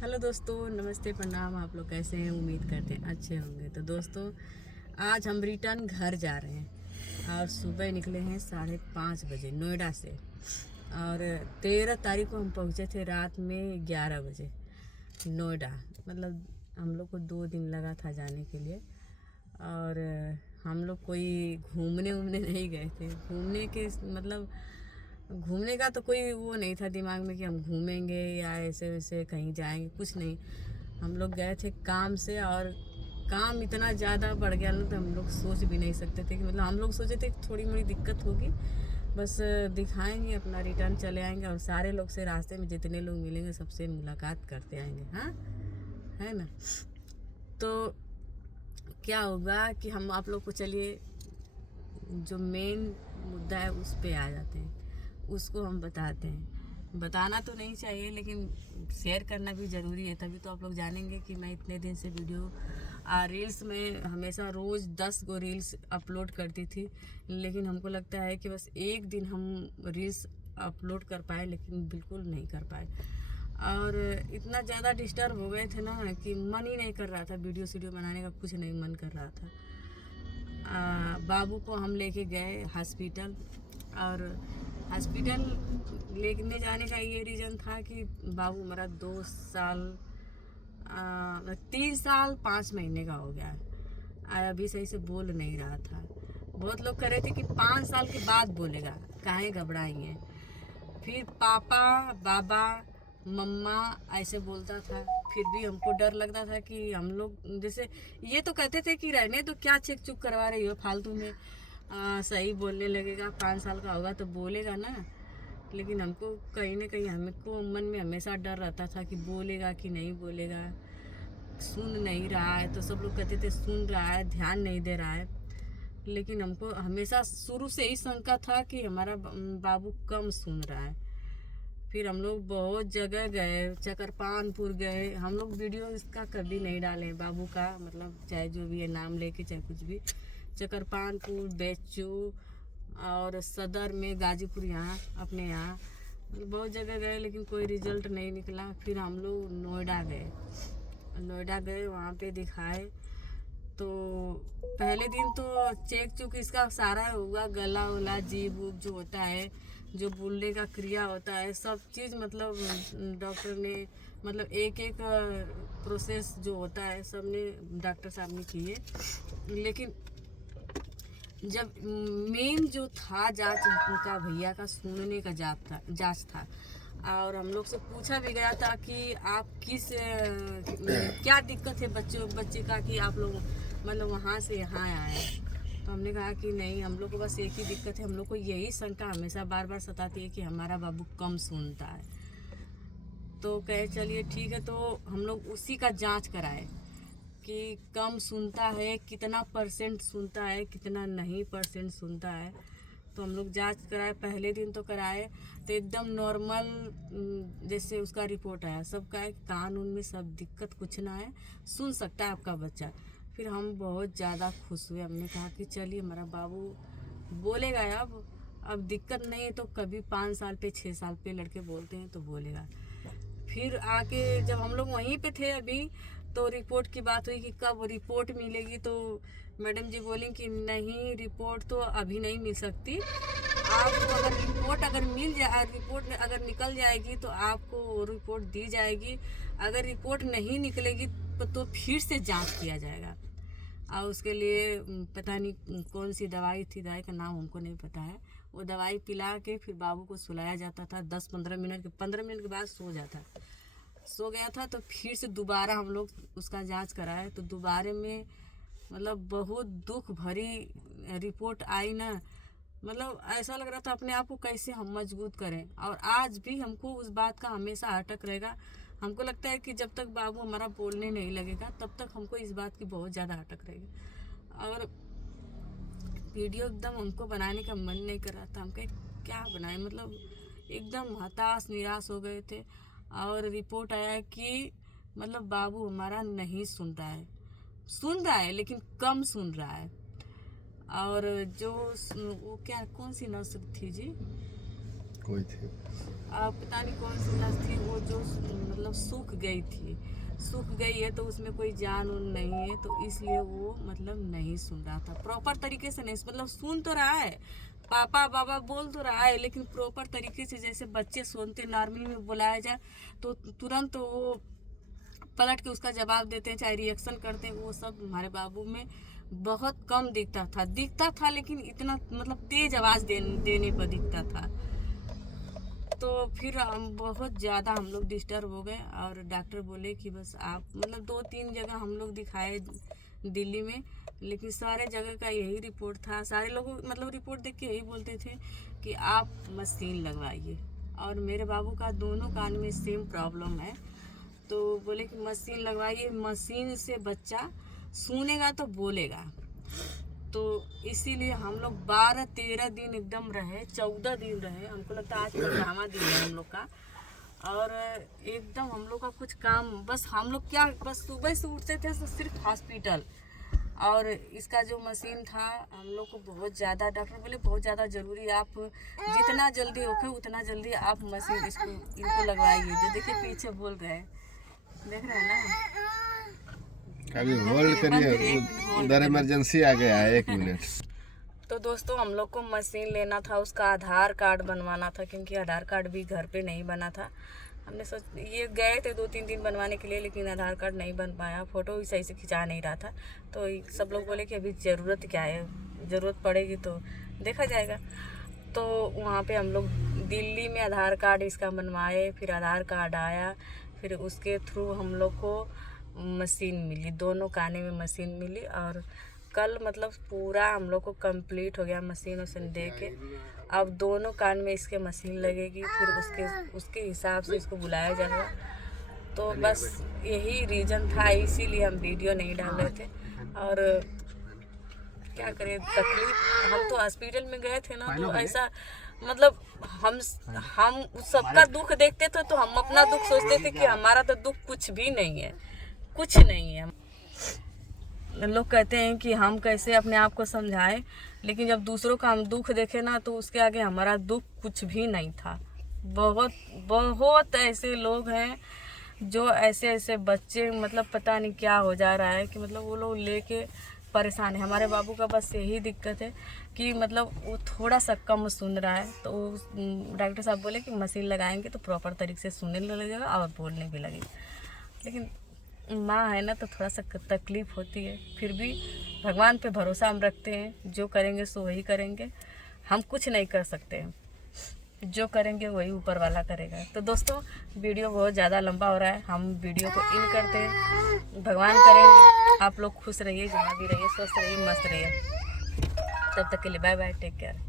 Hello दोस्तों, नमस्ते, प्रणाम। आप लोग कैसे हैं? उम्मीद करते हैं अच्छे होंगे। तो दोस्तों, आज हम रिटर्न घर जा रहे हैं और सुबह निकले हैं 5:30 बजे नोएडा से। और 13 तारीख को हम पहुंचे थे रात में 11 बजे नोएडा। मतलब हम लोग को 2 दिन लगा था जाने के लिए। और हम लोग कोई घूमने नहीं गए थे। घूमने का तो कोई वो नहीं था दिमाग में कि हम घूमेंगे या ऐसे वैसे कहीं जाएंगे, कुछ नहीं। हम लोग गए थे काम से, और काम इतना ज़्यादा बढ़ गया ना, तो हम लोग सोच भी नहीं सकते थे कि मतलब हम लोग सोचे थे कि थोड़ी मोड़ी दिक्कत होगी, बस दिखाएंगे, अपना रिटर्न चले आएंगे और सारे लोग से रास्ते में जितने लोग मिलेंगे सबसे मुलाकात करते आएंगे। हाँ, है ना। तो क्या होगा कि हम आप लोग को, चलिए जो मेन मुद्दा है उस पे आ जाते हैं, उसको हम बताते हैं। बताना तो नहीं चाहिए, लेकिन शेयर करना भी ज़रूरी है, तभी तो आप लोग जानेंगे कि मैं इतने दिन से वीडियो रील्स में हमेशा रोज़ 10 गो रील्स अपलोड करती थी। लेकिन हमको लगता है कि बस एक दिन हम रील्स अपलोड कर पाए, लेकिन बिल्कुल नहीं कर पाए। और इतना ज़्यादा डिस्टर्ब हो गए थे ना कि मन ही नहीं कर रहा था, वीडियो बनाने का कुछ नहीं मन कर रहा था। बाबू को हम लेके गए हॉस्पिटल, और हॉस्पिटल लेने जाने का ये रीज़न था कि बाबू हमारा 3 साल 5 महीने का हो गया है। अभी सही से बोल नहीं रहा था। बहुत लोग कह रहे थे कि 5 साल के बाद बोलेगा, काहे घबराई हैं। फिर पापा, बाबा, मम्मा ऐसे बोलता था। फिर भी हमको डर लगता था कि हम लोग जैसे ये तो कहते थे कि रहने तो क्या चेक चुक करवा रही हो फालतू में, सही बोलने लगेगा, 5 साल का होगा तो बोलेगा ना। लेकिन हमको कहीं ना कहीं हमको मन में हमेशा डर रहता था कि बोलेगा कि नहीं बोलेगा। सुन नहीं रहा है तो सब लोग कहते थे सुन रहा है, ध्यान नहीं दे रहा है। लेकिन हमको हमेशा शुरू से ही शंका था कि हमारा बाबू कम सुन रहा है। फिर हम लोग बहुत जगह गए, चकरपानपुर गए। हम लोग वीडियो इसका कभी नहीं डाले बाबू का, मतलब चाहे जो भी है नाम लेके चाहे कुछ भी। चकरपानपुर, बेच्चू और सदर में गाजीपुर, यहाँ अपने यहाँ बहुत जगह गए, लेकिन कोई रिजल्ट नहीं निकला। फिर हम लोग नोएडा गए, वहाँ पे दिखाए। तो पहले दिन तो चेक चुक इसका सारा हुआ, गला वला, जीभ उब जो होता है, जो बोलने का क्रिया होता है, सब चीज़ मतलब डॉक्टर ने, मतलब एक एक प्रोसेस जो होता है सब ने डॉक्टर साहब ने किए। लेकिन जब मेन जो था जांच, उनका भैया का सुनने का जांच था। और हम लोग से पूछा भी गया था कि आप क्या दिक्कत है बच्चे का कि आप लोग मतलब वहाँ से यहाँ आए। तो हमने कहा कि नहीं, हम लोग को बस एक ही दिक्कत है, हम लोग को यही शंका हमेशा बार बार सताती है कि हमारा बाबू कम सुनता है। तो कहे चलिए ठीक है, तो हम लोग उसी का जांच कराए कि कम सुनता है, कितना परसेंट सुनता है, कितना नहीं परसेंट सुनता है। तो हम लोग जांच कराए, पहले दिन तो कराए तो एकदम नॉर्मल, जैसे उसका रिपोर्ट आया, सबका है कान उन में सब दिक्कत कुछ ना है, सुन सकता है आपका बच्चा। फिर हम बहुत ज़्यादा खुश हुए। हमने कहा कि चलिए हमारा बाबू बोलेगा। अब दिक्कत नहीं है तो कभी 5 साल पे 6 साल पे लड़के बोलते हैं तो बोलेगा। फिर आके जब हम लोग वहीं पे थे अभी, तो रिपोर्ट की बात हुई कि कब रिपोर्ट मिलेगी। तो मैडम जी बोली कि नहीं, रिपोर्ट तो अभी नहीं मिल सकती। आपको अगर रिपोर्ट अगर निकल जाएगी तो आपको रिपोर्ट दी जाएगी। अगर रिपोर्ट नहीं निकलेगी तो फिर से जांच किया जाएगा। और उसके लिए पता नहीं कौन सी दवाई थी, दवाई का नाम हमको नहीं पता है। वो दवाई पिला के फिर बाबू को सुलाया जाता था। 15 मिनट के बाद सो गया था। तो फिर से दोबारा हम लोग उसका जांच कराए, तो दोबारा में मतलब बहुत दुख भरी रिपोर्ट आई ना। मतलब ऐसा लग रहा था अपने आप को कैसे हम मजबूत करें। और आज भी हमको उस बात का हमेशा अटक रहेगा। हमको लगता है कि जब तक बाबू हमारा बोलने नहीं लगेगा तब तक हमको इस बात की बहुत ज़्यादा अटक रहेगी। और वीडियो एकदम हमको बनाने का मन नहीं कर रहा था। हम कहे क्या बनाए, मतलब एकदम हताश निराश हो गए थे। और रिपोर्ट आया कि मतलब बाबू हमारा नहीं सुन रहा है लेकिन कम सुन रहा है। और जो वो क्या, कौन सी नस्ल थी जी, कोई थी, पता नहीं कौन सी नस्ल थी वो, जो मतलब मतलब सूख गई थी, सूख गई है तो उसमें कोई जान उन नहीं है, तो इसलिए वो मतलब नहीं सुन रहा था प्रॉपर तरीके से, नहीं मतलब सुन तो रहा है, पापा बाबा बोल तो रहा है, लेकिन प्रॉपर तरीके से जैसे बच्चे सुनते नॉर्मली में बुलाया जाए तो तुरंत वो पलट के उसका जवाब देते हैं, चाहे रिएक्शन करते हैं, वो सब हमारे बाबू में बहुत कम दिखता था लेकिन इतना मतलब तेज आवाज़ देने पर दिखता था। तो फिर हम बहुत ज़्यादा हम लोग डिस्टर्ब हो गए और डॉक्टर बोले कि बस आप मतलब 2-3 जगह हम लोग दिखाए दिल्ली में, लेकिन सारे जगह का यही रिपोर्ट था, सारे लोग मतलब रिपोर्ट देख के यही बोलते थे कि आप मशीन लगवाइए। और मेरे बाबू का दोनों कान में सेम प्रॉब्लम है, तो बोले कि मशीन लगवाइए, मशीन से बच्चा सुनेगा तो बोलेगा। तो इसीलिए हम लोग 12-13 दिन एकदम रहे, 14 दिन रहे, हमको लगता है आज 15वां दिन है हम लोग का। और एकदम हम लोग का कुछ काम, बस हम लोग क्या, बस सुबह से उठते थे तो सिर्फ हॉस्पिटल। और इसका जो मशीन था हम लोग को बहुत ज़्यादा, डॉक्टर बोले बहुत ज़्यादा ज़रूरी है, आप जितना जल्दी होके उतना जल्दी आप मशीन इनको लगवाइए। जो देखिए पीछे बोल रहे हैं, देख रहे हैं ना, अभी होल्ड करिए, उधर इमरजेंसी आ गया है, 1 मिनट। तो दोस्तों हम लोग को मशीन लेना था, उसका आधार कार्ड बनवाना था, क्योंकि आधार कार्ड भी घर पे नहीं बना था। हमने ये गए थे 2-3 दिन बनवाने के लिए, लेकिन आधार कार्ड नहीं बन पाया, फ़ोटो भी सही से खिंचा नहीं रहा था। तो सब लोग बोले कि अभी ज़रूरत क्या है, ज़रूरत पड़ेगी तो देखा जाएगा। तो वहाँ पे हम लोग दिल्ली में आधार कार्ड इसका बनवाए, फिर आधार कार्ड आया, फिर उसके थ्रू हम लोग को मशीन मिली, दोनों काने में मशीन मिली। और कल मतलब पूरा हम लोग को कंप्लीट हो गया मशीन उसन दे के। अब दोनों कान में इसके मशीन लगेगी, फिर उसके हिसाब से इसको बुलाया जाएगा। तो बस यही रीज़न था, इसीलिए हम वीडियो नहीं डाल रहे थे। और क्या करें, तकलीफ, हम तो हॉस्पिटल में गए थे ना, तो ऐसा मतलब हम सबका दुख देखते थे तो हम अपना दुख सोचते थे कि हमारा तो दुख कुछ भी नहीं है, कुछ नहीं है। लोग कहते हैं कि हम कैसे अपने आप को समझाएं, लेकिन जब दूसरों का हम दुख देखे ना तो उसके आगे हमारा दुख कुछ भी नहीं था। बहुत बहुत ऐसे लोग हैं जो ऐसे बच्चे मतलब पता नहीं क्या हो जा रहा है कि मतलब वो लोग लेके परेशान है। हमारे बाबू का बस यही दिक्कत है कि मतलब वो थोड़ा सा कम सुन रहा है, तो डॉक्टर साहब बोले कि मशीन लगाएंगे तो प्रॉपर तरीके से सुनने लगेगा और बोलने भी लगेगा। लेकिन माँ है ना, तो थोड़ा सा तकलीफ़ होती है, फिर भी भगवान पे भरोसा हम रखते हैं, जो करेंगे सो वही करेंगे, हम कुछ नहीं कर सकते हैं, जो करेंगे वही ऊपर वाला करेगा। तो दोस्तों वीडियो बहुत ज़्यादा लंबा हो रहा है, हम वीडियो को इन करते हैं। भगवान करेंगे आप लोग खुश रहिए, जहाँ भी रहिए, स्वस्थ रहिए, मस्त रहिए। तब तक के लिए बाय बाय, टेक केयर।